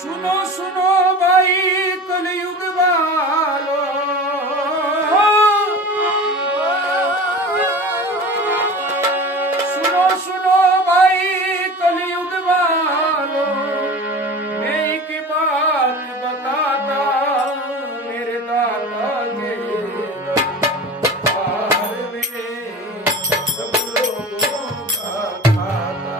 सुनो सुनो भाई कलयुग वालो, सुनो सुनो भाई कलयुग वालो, मैं एक बात बताता मेरे दादा के दरबार में सब लोगों का खाता।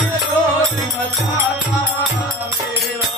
विरोध मचाता मेरा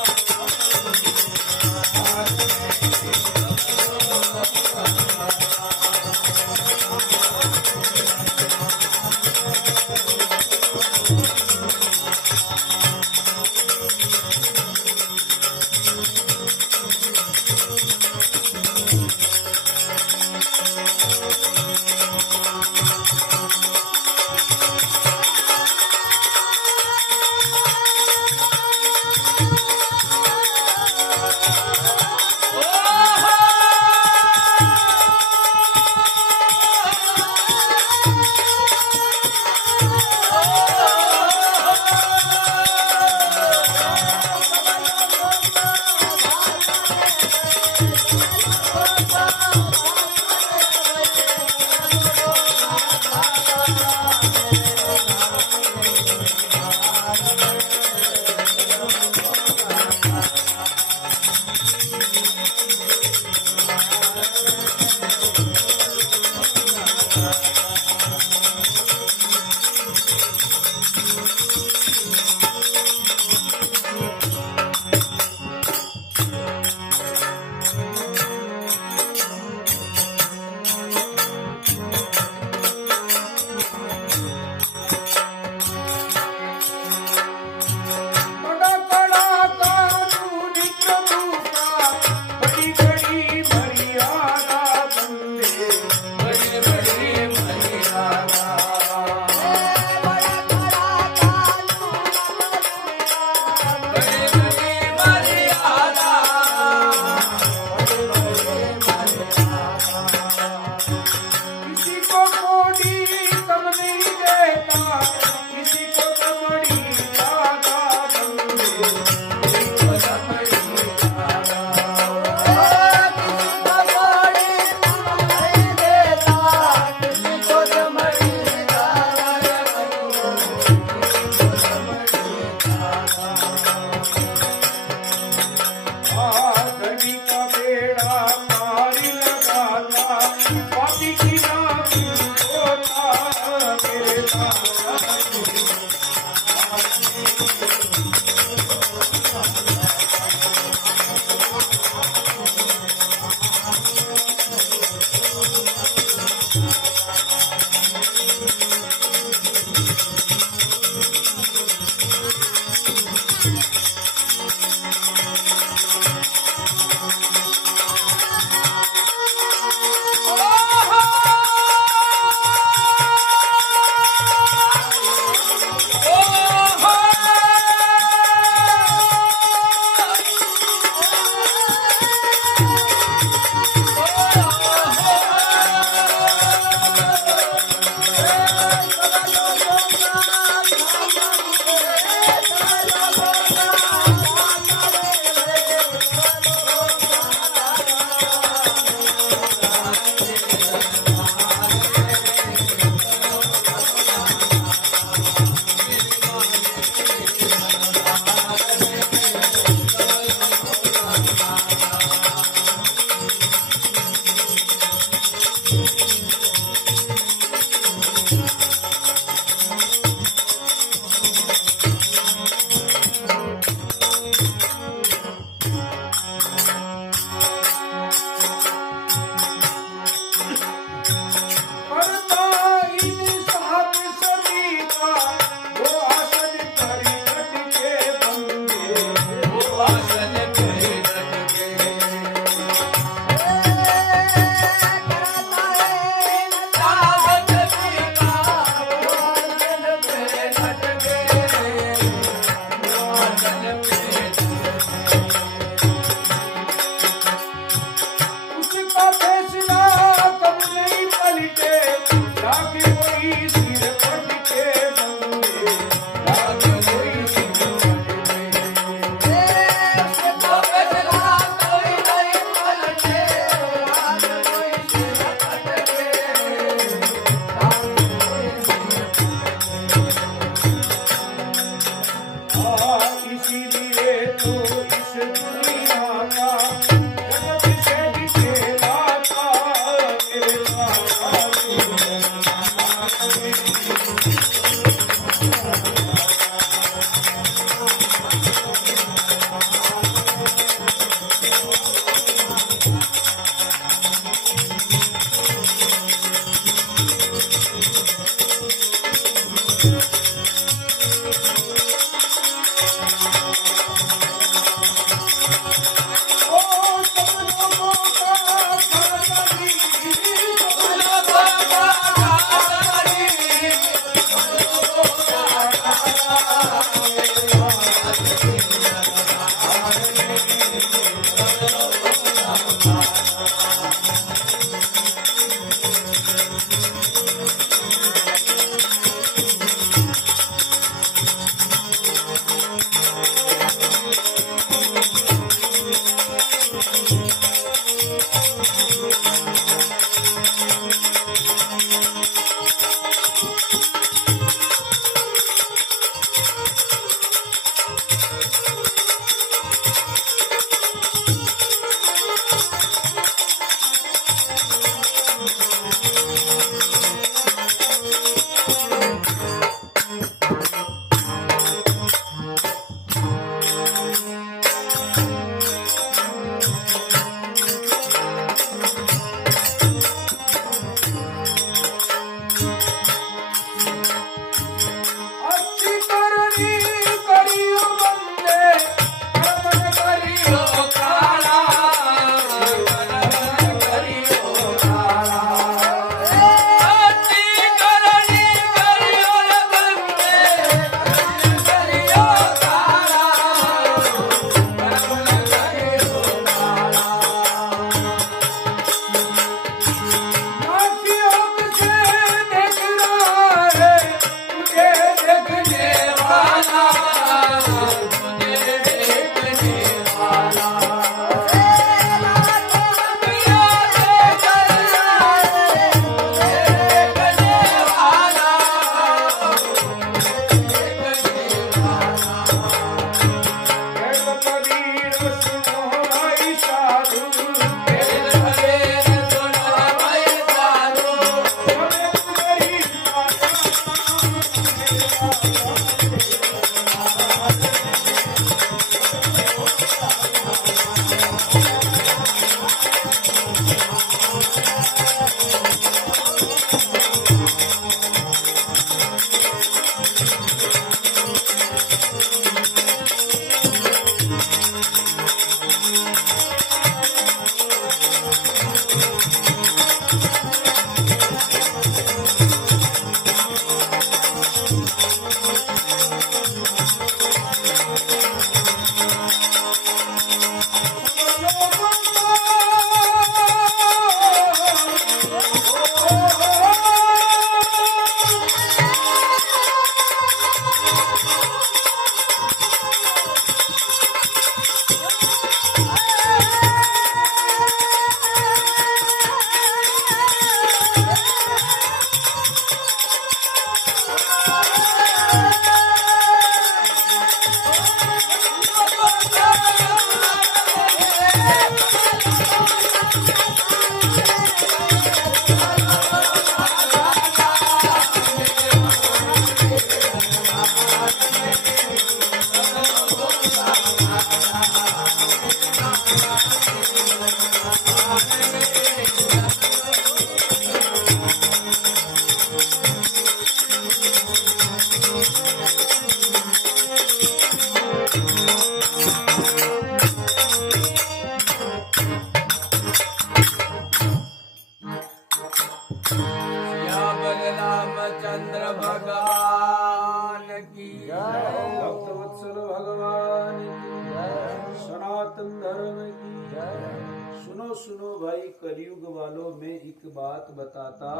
कलयुग वालों में एक बात बताता,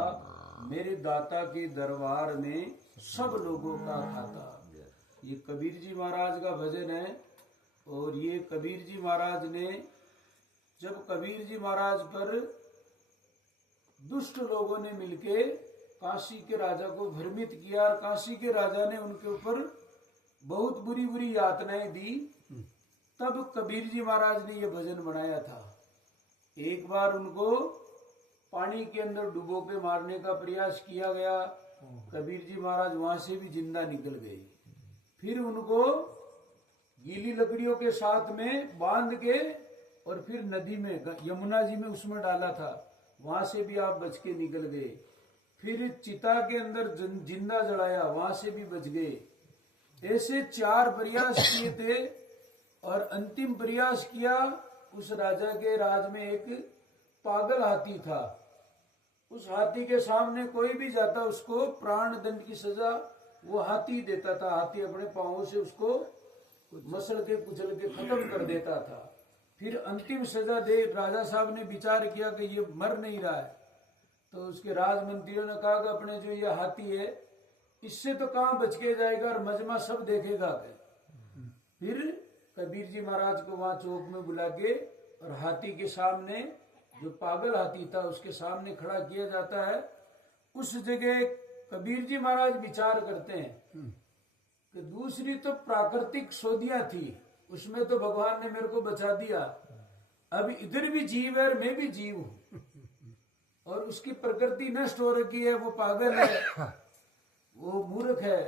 मेरे दाता के दरबार में सब लोगों का खाता। ये कबीर जी महाराज का भजन है। और ये कबीर जी महाराज ने, जब कबीर जी महाराज पर दुष्ट लोगों ने मिलके काशी के राजा को भ्रमित किया और काशी के राजा ने उनके ऊपर बहुत बुरी बुरी यातनाएं दी, तब कबीर जी महाराज ने ये भजन बनाया था। एक बार उनको पानी के अंदर डुबो के मारने का प्रयास किया गया, कबीर जी महाराज वहां से भी जिंदा निकल गए। फिर उनको गीली लकड़ियों के साथ में बांध के और फिर नदी में, यमुना जी में, उसमें डाला था, वहां से भी आप बच के निकल गए। फिर चिता के अंदर जिंदा जलाया, वहां से भी बच गए। ऐसे 4 प्रयास किए थे और अंतिम प्रयास किया। उस राजा के राज में एक पागल हाथी था। उस हाथी के सामने कोई भी जाता उसको प्राण दंड की सजा वो हाथी देता था, हाथी अपने पांवों से उसको मसल के कुचल के खत्म कर देता था। फिर अंतिम सजा दे राजा साहब ने विचार किया कि ये मर नहीं रहा है, तो उसके राजमंत्रियों ने कहा कि अपने जो ये हाथी है इससे तो कहाँ बच के जाएगा और मजमा सब देखेगा। फिर कबीर जी महाराज को वहां चौक में बुला के और हाथी के सामने, जो पागल हाथी था उसके सामने खड़ा किया जाता है। उस जगह कबीर जी महाराज विचार करते हैं कि दूसरी तो प्राकृतिक सोधियां थी, उसमें तो भगवान ने मेरे को बचा दिया, अब इधर भी जीव है और मैं भी जीव हूं, और उसकी प्रकृति नष्ट हो रखी है, वो पागल है, वो मूर्ख है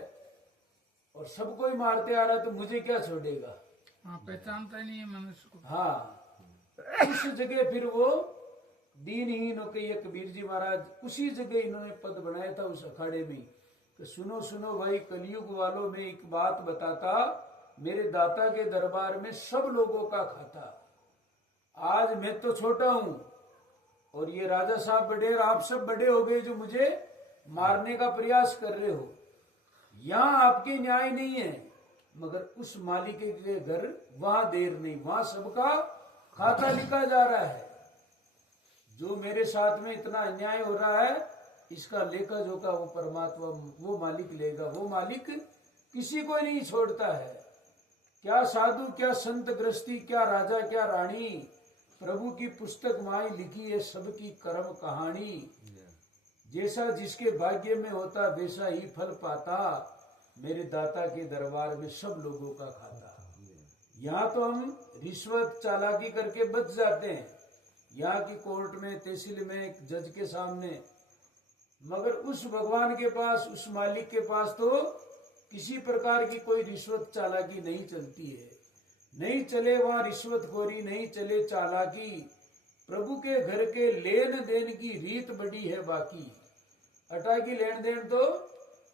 और सबको ही मारते आ रहा, तो मुझे क्या छोड़ेगा। हाँ, पहचानता ही नहीं है मनुष्य को। हाँ, उस जगह फिर वो दीनहीन होकर ये कबीर जी महाराज उसी जगह इन्होंने पद बनाया था उस अखाड़े में कि सुनो सुनो भाई कलयुग वालों में एक बात बताता, मेरे दाता के दरबार में सब लोगों का खाता। आज मैं तो छोटा हूं और ये राजा साहब बड़े और आप सब बड़े हो गए जो मुझे मारने का प्रयास कर रहे हो। यहां आपके न्याय नहीं है, मगर उस मालिक के घर वहां देर नहीं, वहां सबका खाता लिखा जा रहा है। जो मेरे साथ में इतना अन्याय हो रहा है इसका लेखा जोखा वो परमात्मा, वो मालिक लेगा। वो मालिक किसी को नहीं छोड़ता है। क्या साधु, क्या संत गृहस्थी, क्या राजा, क्या रानी, प्रभु की पुस्तक माई लिखी है सबकी कर्म कहानी। जैसा जिसके भाग्य में होता वैसा ही फल पाता, मेरे दाता के दरबार में सब लोगों का खाता। यहाँ तो हम रिश्वत चालाकी करके बच जाते हैं, यहाँ की कोर्ट में, तहसील में, एक जज के सामने, मगर उस भगवान के पास, उस मालिक के पास तो किसी प्रकार की कोई रिश्वत चालाकी नहीं चलती है। नहीं चले वहां रिश्वतखोरी, नहीं चले चालाकी। प्रभु के घर के लेन देन की रीत बड़ी है बाकी। अटा की लेन देन तो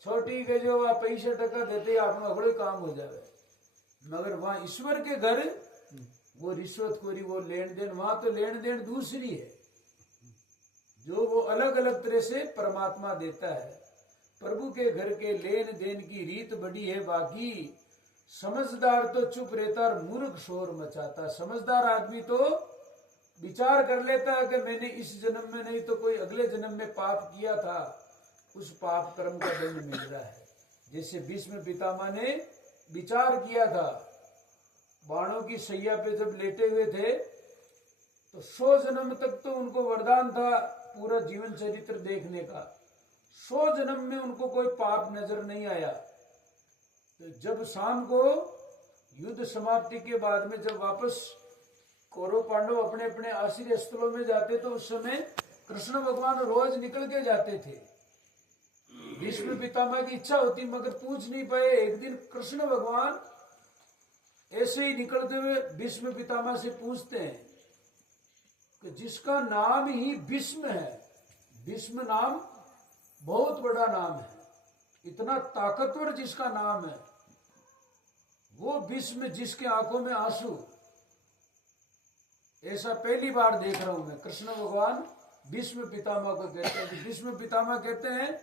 छोटी के जो वहां पैसे टका देते आप अगले काम हो जाए, मगर वहां ईश्वर के घर वो रिश्वतखोरी, वो लेन देन, वहां तो लेन देन दूसरी है, जो वो अलग अलग तरह से परमात्मा देता है। प्रभु के घर के लेन देन की रीत बड़ी है बाकी। समझदार तो चुप रहता और मूर्ख शोर मचाता। समझदार आदमी तो विचार कर लेता है कि मैंने इस जन्म में नहीं तो कोई अगले जन्म में पाप किया था, उस पाप कर्म का दंड मिल रहा है। जैसे भीष्म पितामह ने विचार किया था, बाणों की सैया पे जब लेटे हुए थे तो 100 जन्म तक तो उनको वरदान था पूरा जीवन चरित्र देखने का। 100 जन्म में उनको कोई पाप नजर नहीं आया। तो जब शाम को युद्ध समाप्ति के बाद में जब वापस कौरव पांडव अपने अपने आश्रय स्थलों में जाते तो उस समय कृष्ण भगवान रोज निकल के जाते थे। भीष्म पितामह की इच्छा होती मगर पूछ नहीं पाए। एक दिन कृष्ण भगवान ऐसे ही निकलते हुए भीष्म पितामह से पूछते हैं कि जिसका नाम ही भीष्म है, भीष्म नाम बहुत बड़ा नाम है, इतना ताकतवर जिसका नाम है, वो भीष्म जिसके आंखों में आंसू, ऐसा पहली बार देख रहा हूं मैं। कृष्ण भगवान भीष्म पितामह को कहते हैं, भीष्म पितामह कहते हैं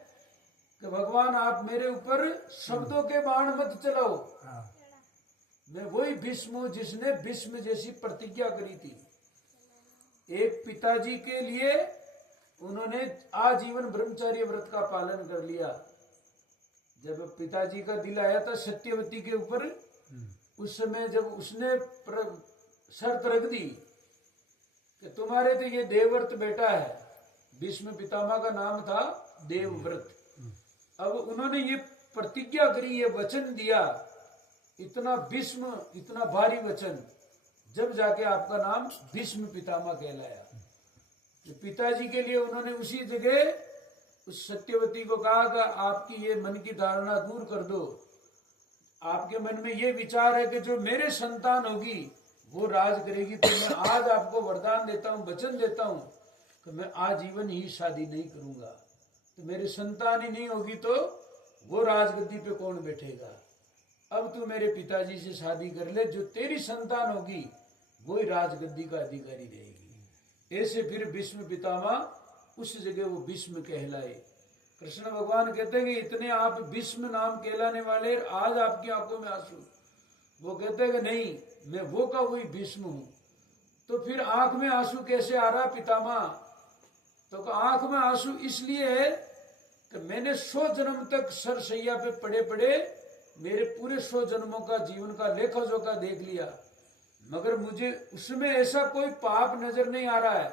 कि भगवान आप मेरे ऊपर शब्दों के बाण मत चलाओ। मैं वही भीष्म हूं जिसने भीष्म जैसी प्रतिज्ञा करी थी। एक पिताजी के लिए उन्होंने आजीवन ब्रह्मचर्य व्रत का पालन कर लिया। जब पिताजी का दिल आया था सत्यवती के ऊपर, उस समय जब उसने शर्त रख दी कि तुम्हारे तो ये देवव्रत बेटा है, भीष्म पितामह का नाम था देवव्रत। अब उन्होंने ये प्रतिज्ञा करी, ये वचन दिया, इतना भीष्म, इतना भारी वचन, जब जाके आपका नाम भीष्म पितामह कहलाया। तो पिताजी के लिए उन्होंने उसी जगह उस सत्यवती को कहा कि आपकी ये मन की धारणा दूर कर दो। आपके मन में ये विचार है कि जो मेरे संतान होगी वो राज करेगी, तो मैं आज आपको वरदान देता हूँ, वचन देता हूँ कि मैं आजीवन ही शादी नहीं करूंगा। तो मेरी संतान ही नहीं होगी तो वो राजगद्दी पे कौन बैठेगा। अब तू मेरे पिताजी से शादी कर ले, जो तेरी संतान होगी वही राजगद्दी का अधिकारी रहेगी। ऐसे फिर भीष्म पितामह उस जगह वो भीष्म कहलाए। कृष्ण भगवान कहते हैं कि इतने आप भीष्म नाम कहलाने वाले, आज आपकी आंखों में आंसू। वो कहते हैं कि नहीं, मैं वो का वही भीष्म हूं। तो फिर आंख में आंसू कैसे आ रहा पितामह? तो आंख में आंसू इसलिए है कि मैंने 100 जन्म तक सरसैया पे पड़े पड़े मेरे पूरे 100 जन्मों का जीवन का लेखा जोखा देख लिया, मगर मुझे उसमें ऐसा कोई पाप नजर नहीं आ रहा है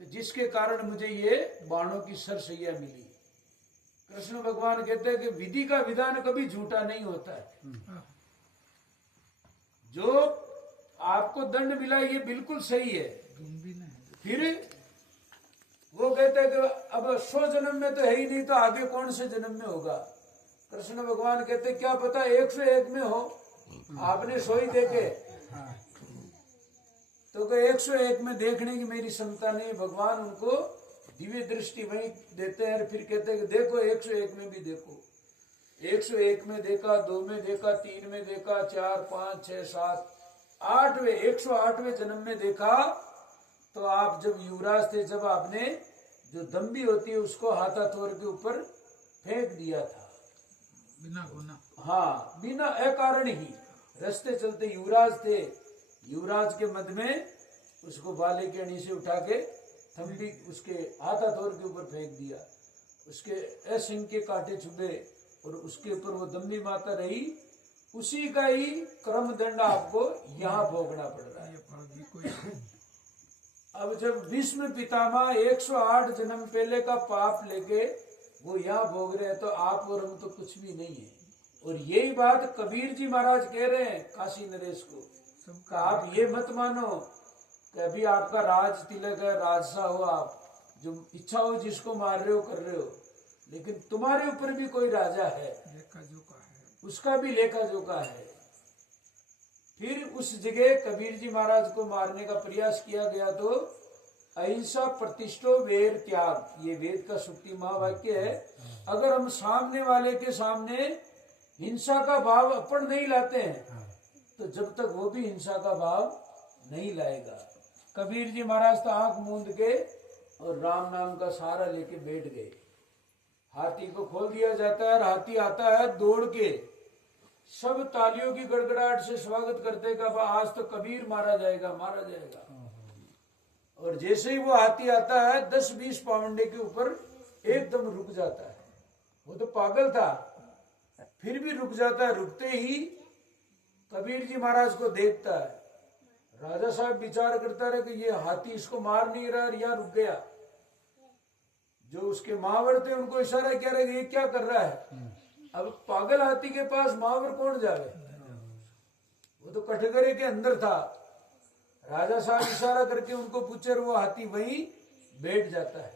कि जिसके कारण मुझे ये बाणों की सरसैया मिली। कृष्ण भगवान कहते हैं कि विधि का विधान कभी झूठा नहीं होता है। जो आपको दंड मिला ये बिल्कुल सही है। फिर वो कहते हैं कि अब 100 जन्म में तो है ही नहीं, तो आगे कौन से जन्म में होगा? कृष्ण भगवान कहते हैं क्या पता 101 में हो, आपने 100 ही देखे। तो 101 में देखने की मेरी क्षमता नहीं। भगवान उनको दिव्य दृष्टि वही देते हैं, फिर कहते हैं कि देखो 101 में भी देखो। 101 में देखा, 2 में देखा, 3 में देखा, 4, 5, 6, 7, 8वें 108वें जन्म में देखा। तो आप जब युवराज थे, जब आपने जो दम्भी होती है उसको हाथाथोर के ऊपर फेंक दिया था, बिना गुना। हाँ, बिना अकारण ही। रास्ते चलते युवराज थे, युवराज के मध्य में उसको बाले के अणी से उठा के थम्बी उसके हाथाथोर के ऊपर फेंक दिया। उसके असिंह के कांटे चुभे और उसके ऊपर वो दम्भी माता रही। उसी का ही क्रम दंड आपको यहाँ भोगना पड़ रहा है। अब जब भीष्म पितामह 108 जन्म पहले का पाप लेके वो यहाँ भोग रहे हैं, तो आप और हम तो कुछ भी नहीं है। और यही बात कबीर जी महाराज कह रहे हैं काशी नरेश को, आप ये मत मानो कि अभी आपका राज तिलक है, राजसा हो, आप जो इच्छा हो जिसको मार रहे हो कर रहे हो, लेकिन तुम्हारे ऊपर भी कोई राजा है, लेखा जोखा है, उसका भी लेखा जोखा है। फिर उस जगह कबीर जी महाराज को मारने का प्रयास किया गया, तो अहिंसा प्रतिष्ठो वेर त्याग, ये वेद का सुक्ति महावाक्य है। अगर हम सामने वाले के सामने हिंसा का भाव अपन नहीं लाते हैं, तो जब तक वो भी हिंसा का भाव नहीं लाएगा। कबीर जी महाराज तो आंख मूंद के और राम नाम का सहारा लेके बैठ गए। हाथी को खोल दिया जाता है और हाथी आता है दौड़ के, सब तालियों की गड़गड़ाहट से स्वागत करते का आज तो कबीर मारा जाएगा, मारा जाएगा। और जैसे ही वो हाथी आता है 10-20 पावंडे के ऊपर एकदम रुक जाता है। वो तो पागल था, फिर भी रुक जाता है। रुकते ही कबीर जी महाराज को देखता है। राजा साहब विचार करता रहे कि ये हाथी इसको मार नहीं रहा, यहाँ रुक गया। जो उसके महावर थे उनको इशारा किया रहे कि ये क्या कर रहा है। अब पागल हाथी के पास महावर कौन जावे, वो तो कटघरे के अंदर था। राजा साहब इशारा करके उनको पूछे, वो हाथी वहीं बैठ जाता है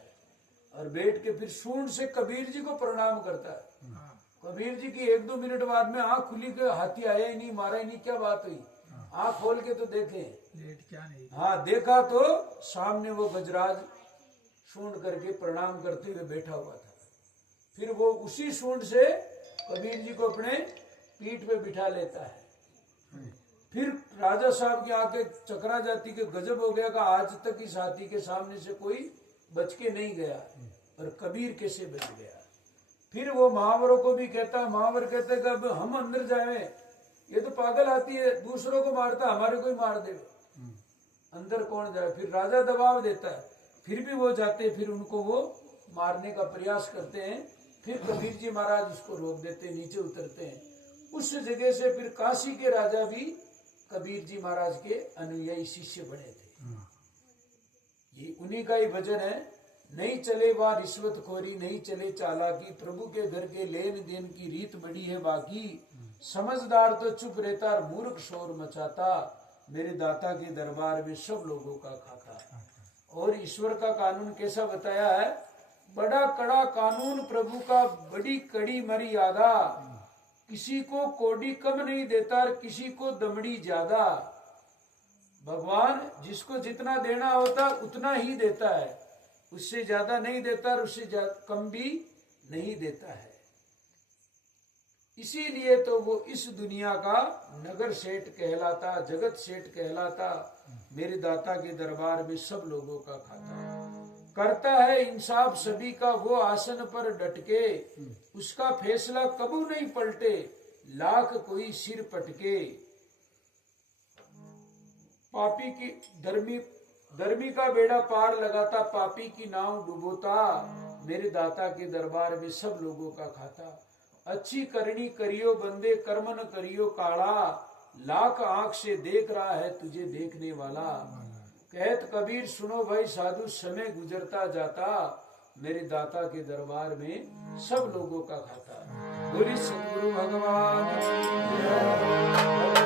और बैठ के फिर सूंड से कबीर जी को प्रणाम करता है। कबीर जी की 1-2 मिनट बाद में आंख खुली के हाथी आया ही नहीं, मारा ही नहीं, क्या बात हुई, आंख खोल के तो देखें। लेट क्या नहीं, हाँ देखा तो सामने वो गजराज सूंड करके प्रणाम करते हुए बैठा हुआ था। फिर वो उसी सूंड से कबीर जी को अपने पीठ पे बिठा लेता है। फिर राजा साहब की आंखें चकरा जाती कि गजब हो गया, का आज तक इस हाथी के सामने से कोई बच के नहीं गया, और कबीर कैसे बच गया। फिर वो महावरों को भी कहता, महावर कहते कि अब हम अंदर जाए, ये तो पागल हाथी है, दूसरों को मारता, हमारे को ही मार दे, अंदर कौन जाए। फिर राजा दबाव देता है, फिर भी वो जाते, फिर उनको वो मारने का प्रयास करते हैं। फिर कबीर जी महाराज उसको रोक देते हैं, नीचे उतरते हैं। उस जगह से फिर काशी के राजा भी कबीर जी महाराज के अनुयायी शिष्य बने थे। ये उन्हीं का ही भजन है, नहीं चले वह रिश्वत खोरी, नहीं चले चालाकी, प्रभु के घर के लेन देन की रीत बड़ी है बाकी, समझदार तो चुप रहता, मूर्ख शोर मचाता, मेरे दाता के दरबार में सब लोगों का खाका। और ईश्वर का कानून कैसा बताया है, बड़ा कड़ा कानून प्रभु का, बड़ी कड़ी मर्यादा, किसी को कोडी कम नहीं देता और किसी को दमड़ी ज्यादा। भगवान जिसको जितना देना होता उतना ही देता है, उससे ज्यादा नहीं देता और उससे कम भी नहीं देता है। इसीलिए तो वो इस दुनिया का नगर सेठ कहलाता, जगत सेठ कहलाता, मेरे दाता के दरबार में सब लोगों का खाता। करता है इंसाफ सभी का वो आसन पर डटके, उसका फैसला कबू नहीं पलटे, लाख कोई सिर पटके। पापी की धर्मी का बेड़ा पार लगाता, पापी की नाव डुबोता, मेरे दाता के दरबार में सब लोगों का खाता। अच्छी करनी करियो बंदे, कर्म न करियो काला, लाख आंख से देख रहा है तुझे देखने वाला। कहत कबीर सुनो भाई साधु, समय गुजरता जाता, मेरे दाता के दरबार में सब लोगों का खाता। बोली सतगुरु भगवान की जय।